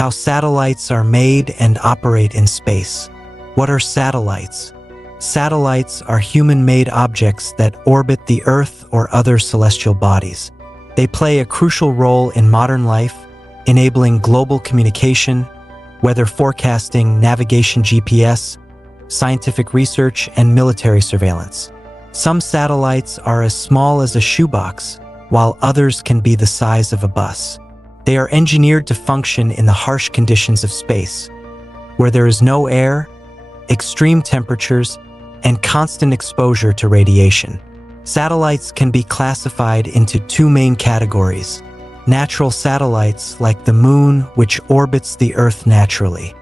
How satellites are made and operate in space. What are satellites? Satellites are human-made objects that orbit the Earth or other celestial bodies. They play a crucial role in modern life, enabling global communication, weather forecasting, navigation, GPS, scientific research, and military surveillance. Some satellites are as small as a shoebox, while others can be the size of a bus. They are engineered to function in the harsh conditions of space, where there is no air, extreme temperatures, and constant exposure to radiation. Satellites can be classified into two main categories: natural satellites like the Moon, which orbits the Earth naturally;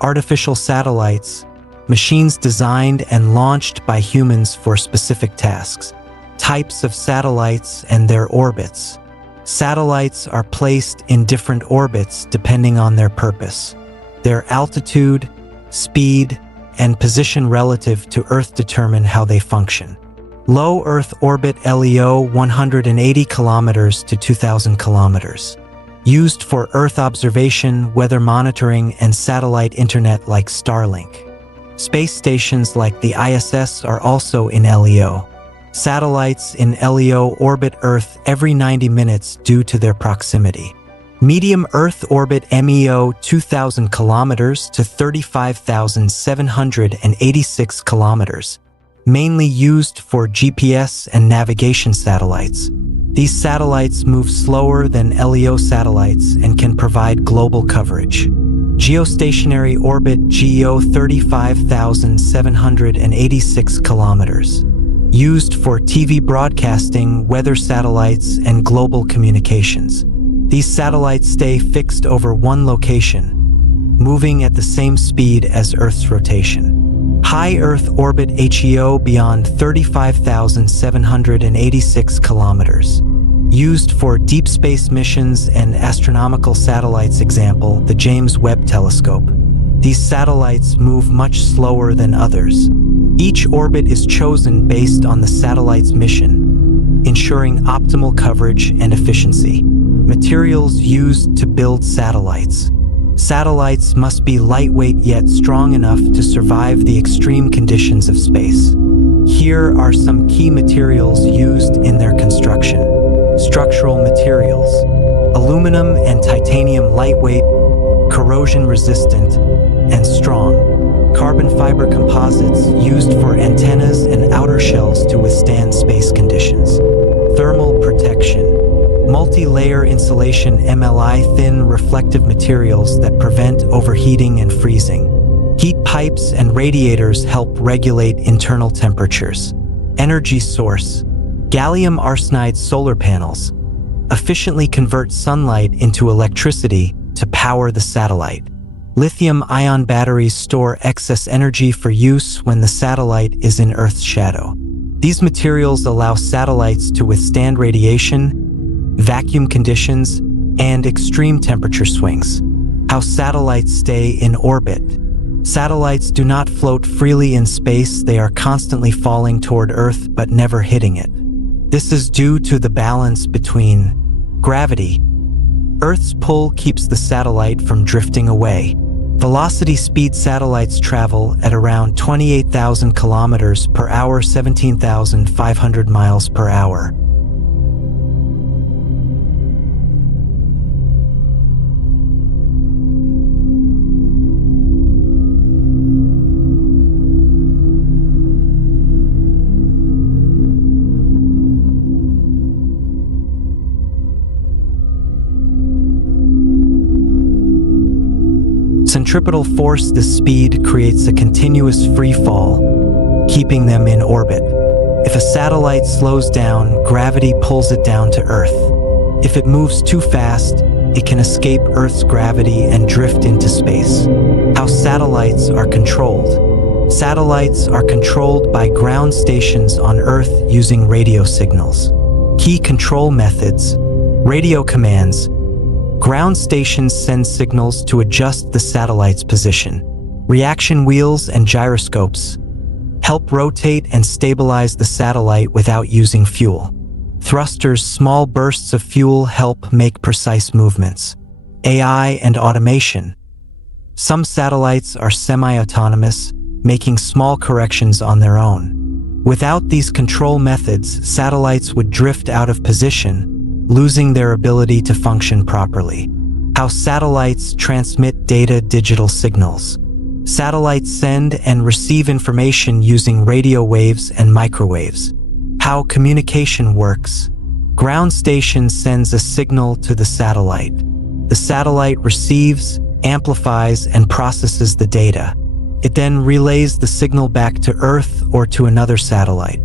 artificial satellites, machines designed and launched by humans for specific tasks. Types of satellites and their orbits. Satellites are placed in different orbits depending on their purpose. Their altitude, speed, and position relative to Earth determine how they function. Low Earth orbit LEO 180 kilometers to 2,000 kilometers. Used for Earth observation, weather monitoring, and satellite internet like Starlink. Space stations like the ISS are also in LEO. Satellites in LEO orbit Earth every 90 minutes due to their proximity. Medium Earth orbit MEO 2,000 kilometers to 35,786 kilometers, mainly used for GPS and navigation satellites. These satellites move slower than LEO satellites and can provide global coverage. Geostationary orbit GEO 35,786 kilometers. Used for TV broadcasting, weather satellites, and global communications. These satellites stay fixed over one location, moving at the same speed as Earth's rotation. High Earth orbit HEO beyond 35,786 kilometers. Used for deep space missions and astronomical satellites, example, the James Webb Telescope. These satellites move much slower than others. Each orbit is chosen based on the satellite's mission, ensuring optimal coverage and efficiency. Materials used to build satellites. Satellites must be lightweight yet strong enough to survive the extreme conditions of space. Here are some key materials used in their construction. Structural materials. Aluminum and titanium, lightweight, corrosion resistant, and strong. Carbon fiber composites used for antennas and outer shells to withstand space conditions. Thermal protection. Multi-layer insulation MLI, thin reflective materials that prevent overheating and freezing. Heat pipes and radiators help regulate internal temperatures. Energy source. Gallium arsenide solar panels efficiently convert sunlight into electricity to power the satellite. Lithium-ion batteries store excess energy for use when the satellite is in Earth's shadow. These materials allow satellites to withstand radiation, vacuum conditions, and extreme temperature swings. How satellites stay in orbit. Satellites do not float freely in space. They are constantly falling toward Earth but never hitting it. This is due to the balance between gravity. Earth's pull keeps the satellite from drifting away. Velocity speed. Satellites travel at around 28,000 kilometers per hour, 17,500 miles per hour. Centripetal force. This speed creates a continuous free fall, keeping them in orbit. If a satellite slows down, gravity pulls it down to Earth. If it moves too fast, it can escape Earth's gravity and drift into space. How satellites are controlled. Satellites are controlled by ground stations on Earth using radio signals. Key control methods. Radio commands. Ground stations send signals to adjust the satellite's position. Reaction wheels and gyroscopes help rotate and stabilize the satellite without using fuel. Thrusters. Small bursts of fuel help make precise movements. AI and automation. Some satellites are semi-autonomous, making small corrections on their own. Without these control methods, satellites would drift out of position, losing their ability to function properly. How satellites transmit data: digital signals. Satellites send and receive information using radio waves and microwaves. How communication works. Ground station sends a signal to the satellite. The satellite receives, amplifies, and processes the data. It then relays the signal back to Earth or to another satellite.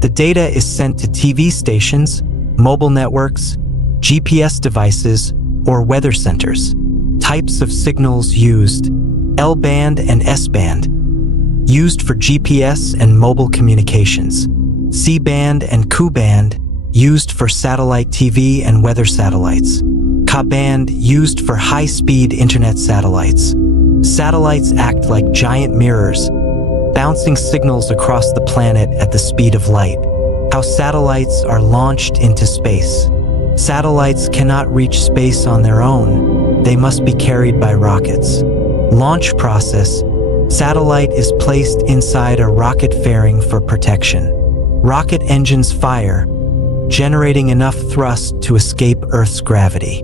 The data is sent to TV stations, mobile networks, GPS devices, or weather centers. Types of signals used: L-band and S-band, used for GPS and mobile communications. C-band and Ku-band, used for satellite TV and weather satellites. Ka-band, used for high-speed internet satellites. Satellites act like giant mirrors, bouncing signals across the planet at the speed of light. How satellites are launched into space. Satellites cannot reach space on their own. They must be carried by rockets. Launch process. Satellite is placed inside a rocket fairing for protection. Rocket engines fire, generating enough thrust to escape Earth's gravity.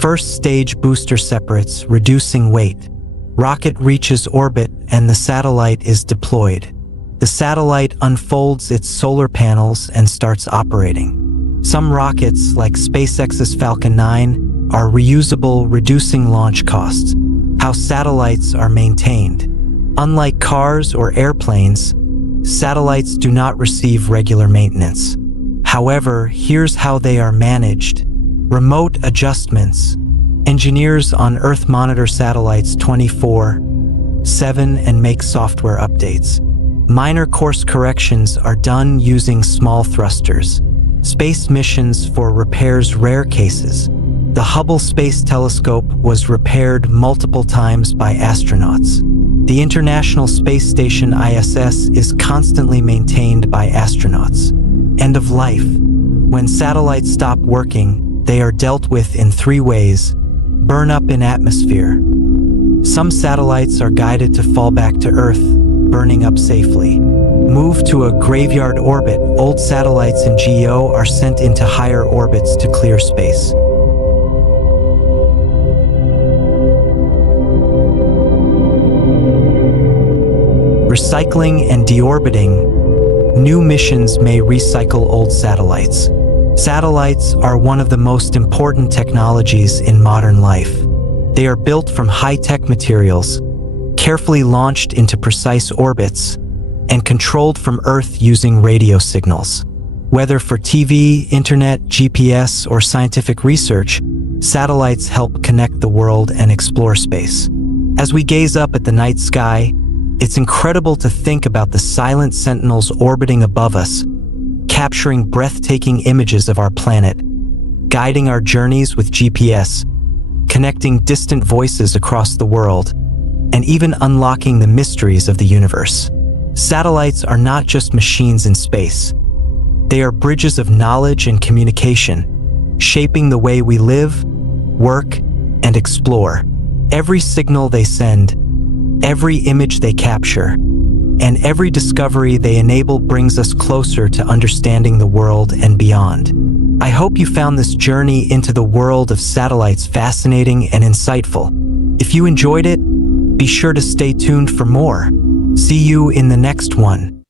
First stage booster separates, reducing weight. Rocket reaches orbit and the satellite is deployed. The satellite unfolds its solar panels and starts operating. Some rockets, like SpaceX's Falcon 9, are reusable, reducing launch costs. How satellites are maintained. Unlike cars or airplanes, satellites do not receive regular maintenance. However, here's how they are managed. Remote adjustments. Engineers on Earth monitor satellites 24/7 and make software updates. Minor course corrections are done using small thrusters. Space missions for repairs: rare cases. The Hubble Space Telescope was repaired multiple times by astronauts. The International Space Station ISS is constantly maintained by astronauts. End of life. When satellites stop working, they are dealt with in 3 ways. Burn up in atmosphere. Some satellites are guided to fall back to Earth, burning up safely. Move to a graveyard orbit. Old satellites in GEO are sent into higher orbits to clear space. Recycling and deorbiting. New missions may recycle old satellites. Satellites are one of the most important technologies in modern life. They are built from high-tech materials, carefully launched into precise orbits, and controlled from Earth using radio signals. Whether for TV, internet, GPS, or scientific research, satellites help connect the world and explore space. As we gaze up at the night sky, it's incredible to think about the silent sentinels orbiting above us, capturing breathtaking images of our planet, guiding our journeys with GPS, connecting distant voices across the world, and even unlocking the mysteries of the universe. Satellites are not just machines in space. They are bridges of knowledge and communication, shaping the way we live, work, and explore. Every signal they send, every image they capture, and every discovery they enable brings us closer to understanding the world and beyond. I hope you found this journey into the world of satellites fascinating and insightful. If you enjoyed it, be sure to stay tuned for more. See you in the next one.